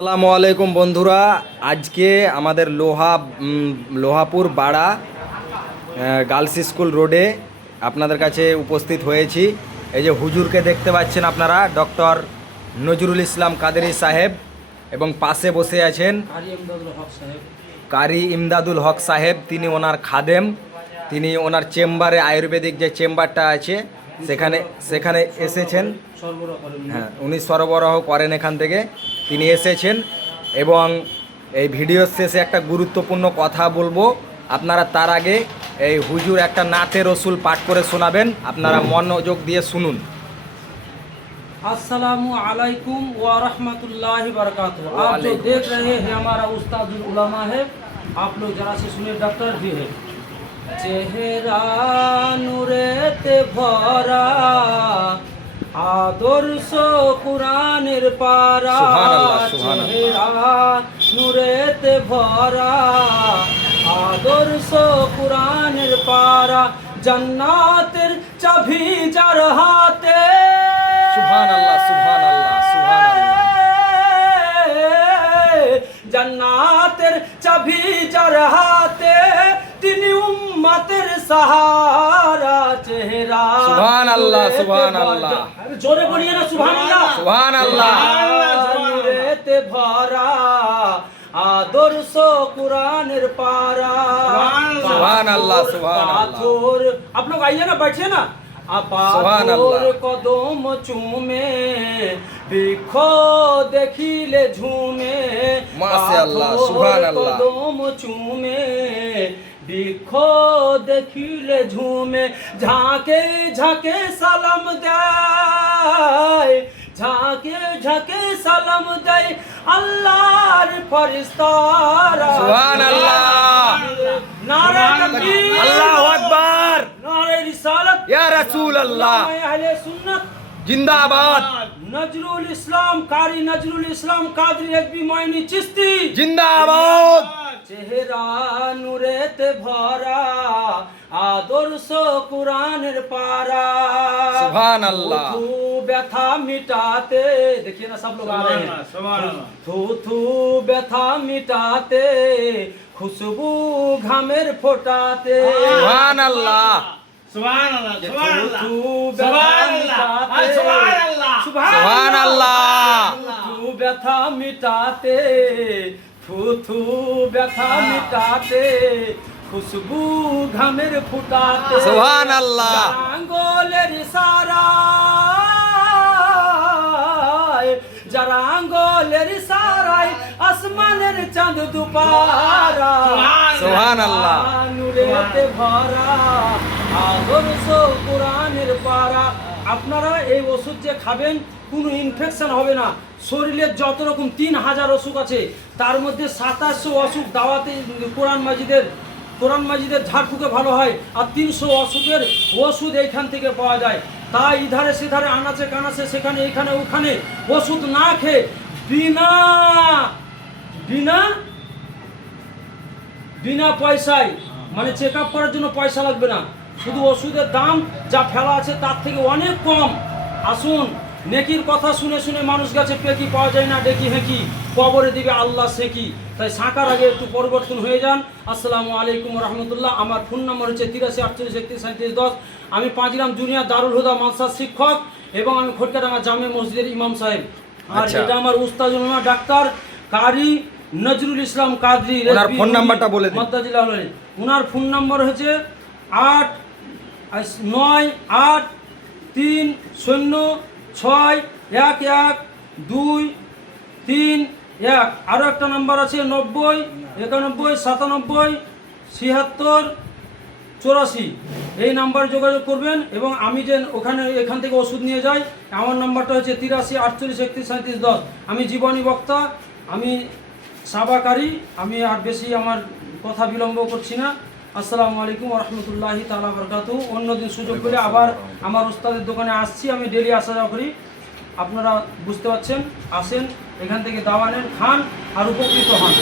আসসালামু আলাইকুম বন্ধুরা, আজকে আমাদের লোহাপুর বাড়া গার্লস স্কুল রোডে আপনাদের কাছে উপস্থিত হয়েছি। এই যে হুজুরকে দেখতে পাচ্ছেন আপনারা, ডক্টর নজরুল ইসলাম কাদেরী সাহেব, এবং পাশে বসে আছেন কারি ইমদাদুল হক সাহেব। তিনি ওনার খাদেম, তিনি ওনার চেম্বারে, আয়ুর্বেদিক যে চেম্বারটা আছে সেখানে এসেছেন। হ্যাঁ, উনি সরবরাহ করেন এখান থেকে, তিনি এসেছেন। এবং এই ভিডিওর শেষে একটা গুরুত্বপূর্ণ কথা বলবো, আপনারা তার আগে এই হুজুর একটা নাতে রসুল পাঠ করে শোনাবেন, আপনারা মনোযোগ দিয়ে শুনুন। अस्सलामु अलैकुम व रहमतुल्लाहि बरकातुहू। आप जो देख रहे हैं हमारा उस्तादुल उलमा है, आप लोग जरा से सुनिए, डॉक्टर भी है। चेहरा नूरेते भरा आदर्श कुरानेर पारा, चेहरा नूरेते भरा आदर्श कुरानेर पारा, जन्नातेर चाबी जार हाथे। সুবহানাল্লাহ, সুবহানাল্লাহ, সুবহানাল্লাহ। জান্নাতের চাবি যার হাতে, তিনি উম্মতের সাহারা। চেহারা সুবহানাল্লাহ, সুবহানাল্লাহ, জোরে বলিয়ে না সুবহানাল্লাহ, সুবহানাল্লাহ। নূরেতে ভরা আদর্শ কুরআনের পারা। সুবহানাল্লাহ, সুবহানাল্লাহ। आप लोग आइए ना, बैठिए ना। আপাতর কদম চুমে বৃক্ষ দেখিলে ঝুমে, মাশাআল্লাহ, সুবহানাল্লাহ। কদম চুমে বৃক্ষ দেখিলে ঝুমে, ঝাঁকে ঝাঁকে সালাম দেয়, ঝাঁকে ঝাঁকে সালাম দেয় আল্লাহর ফেরেশতারা। সুবহানাল্লাহ, নারে তাকবীর, আল্লাহু আকবার, নারে রিসালাত, ইয়া রাসূলুল্লাহ, আহলে সুন্নাত জিন্দাবাদ, নজরুল ইসলাম কারি নজরুল ইসলাম কাদরি একবি ময়নি চিশতি জিন্দাবাদ। চেহারা নূরেতে ভরা আদর্শ কুরআনের পারা। সুবহানাল্লাহ। থু ব্যথা মিটাতে, देखिए ना सब लोग आ रहे हैं। থু থু ব্যথা মিটাতে, খুশবু ঘামের ফোটাতে। সুবহানাল্লাহ, সুবহানাল্লাহ, সুবহানাল্লাহ, থু ব্যথা মিটাতে, থু থু ব্যথা মিটাতে, খুশবু ঘামের ফুটাতে। সুবহানাল্লাহ। আঙ্গুলের ইশারায়, যারা আঙ্গুলের ইশারায় আসমানের চাঁদ দুপারা। সুবহানাল্লাহ। নূরেতে ভরা আদর্শ কুরআনের পারা। আপনারা এই ওষুধ যে খাবেন, কোনো ইনফেকশন হবে না। শরীরের যত রকম 3000 অসুখ আছে, তার মধ্যে 2700 অসুখ দাওয়াতে কোরআন মাজিদের ঝাড়ফুঁকে ভালো হয়, আর 300 অসুখের ওষুধ এইখান থেকে পাওয়া যায়। তাই ইধারে সিধারে আনাচে কানাচে সেখানে এখানে ওখানে ওষুধ না খেয়ে বিনা বিনা বিনা পয়সায়, মানে চেক আপ করার জন্য পয়সা লাগবে না, শুধু ওষুধের দাম যা ফেলা আছে তার থেকে অনেক কম। আসুন, নেকির কথা শুনে শুনে মানুষ গাছে পেকি পাওয়া যায় না, ডেকি হেঁকি কবরে দিবে আল্লাহ সেকি। তাই সাঁকার আগে একটু পরিবর্তন হয়ে যান। আসসালামু আলাইকুম রহমতুল্লাহ। আমার ফোন নম্বর হচ্ছে 83 48 31 37 10। আমি পাঁচগ্রাম জুনিয়র দারুল হুদা মাদ্রাসার শিক্ষক, এবং আমি খটকাডাঙ্গা জামে মসজিদের ইমাম সাহেব। আর এটা আমার উস্তাদুল উলমা ডাক্তার কারি নজরুল ইসলাম কাদরি। ওনার ফোন নাম্বারটা বলে দিন। ওনার ফোন নাম্বার হচ্ছে 89836112331। আরও একটা নাম্বার আছে 90 91 97 76 84। এই নাম্বারে যোগাযোগ করবেন। এবং আমি যে এখান থেকে ওষুধ নিয়ে যাই, আমার নাম্বারটা হচ্ছে 83 48 31 37 10। আমি জীবনী বক্তা, আমি সাবাকারী। আমি আর বেশি আমার কথা বিলম্ব করছি না। আসসালামু আলাইকুম রহমতুল্লাহি তাআলা বারাকাতুহু। অন্যদিন সুযোগ পেলে আবার আমার ওস্তাদের দোকানে আসছি, আমি ডেলি আসা যাওয়া করি। আপনারা বুঝতে পারছেন, আসেন, এখান থেকে দাওয়া নেন, খান আর উপকৃত হন।